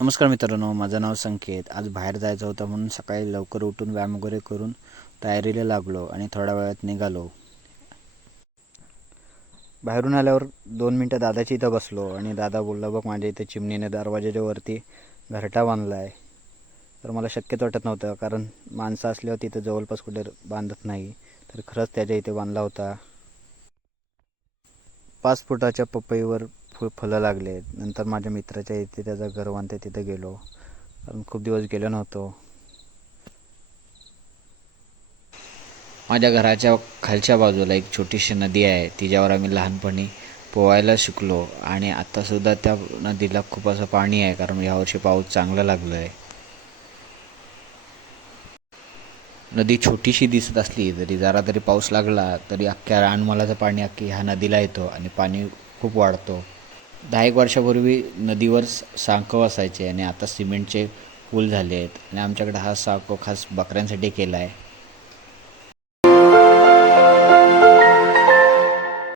नमस्कार मित्रांनो, माझं नाव संकेत. आज बाहेर जायचं होतं म्हणून सकाळी लवकर उठून व्यायाम वगैरे करून तयारीला लागलो आणि थोड्या वेळात निघालो. बाहेरून आल्यावर 2 मिनटं दादाच्या इथं बसलो आणि दादा बोलला, बघ माझ्या इथे चिमणीने दरवाजाच्या वरती घरटा बांधला आहे. तर मला शक्यच वाटत नव्हतं, कारण माणसं असल्यावर तिथं जवळपास कुठे बांधत नाही. तर खरंच त्याच्या इथे बांधला होता. 5 फुटाच्या पपईवर फुलं लागले. नंतर माझ्या मित्राच्या इथे त्याचं घर बांधते तिथे गेलो, कारण खूप दिवस गेलो नव्हतो. माझ्या घराच्या खालच्या बाजूला एक छोटीशी नदी आहे, तिच्यावर आम्ही लहानपणी पोहायला शिकलो आणि आत्तासुद्धा त्या नदीला खूप असं पाणी आहे, कारण यावर्षी पाऊस चांगला लागला आहे. नदी छोटीशी दिसत असली तरी जरा तरी पाऊस लागला तरी अख्ख्या रानमालाचं पाणी अख्खी ह्या नदीला येतो आणि पाणी खूप वाढतो. 10 एक वर्षापूर्वी नदीवर साकं असायचे आणि आता सिमेंटचे पूल झाले आहेत आणि आमच्याकडे हा साको खास बकऱ्यांसाठी केला आहे.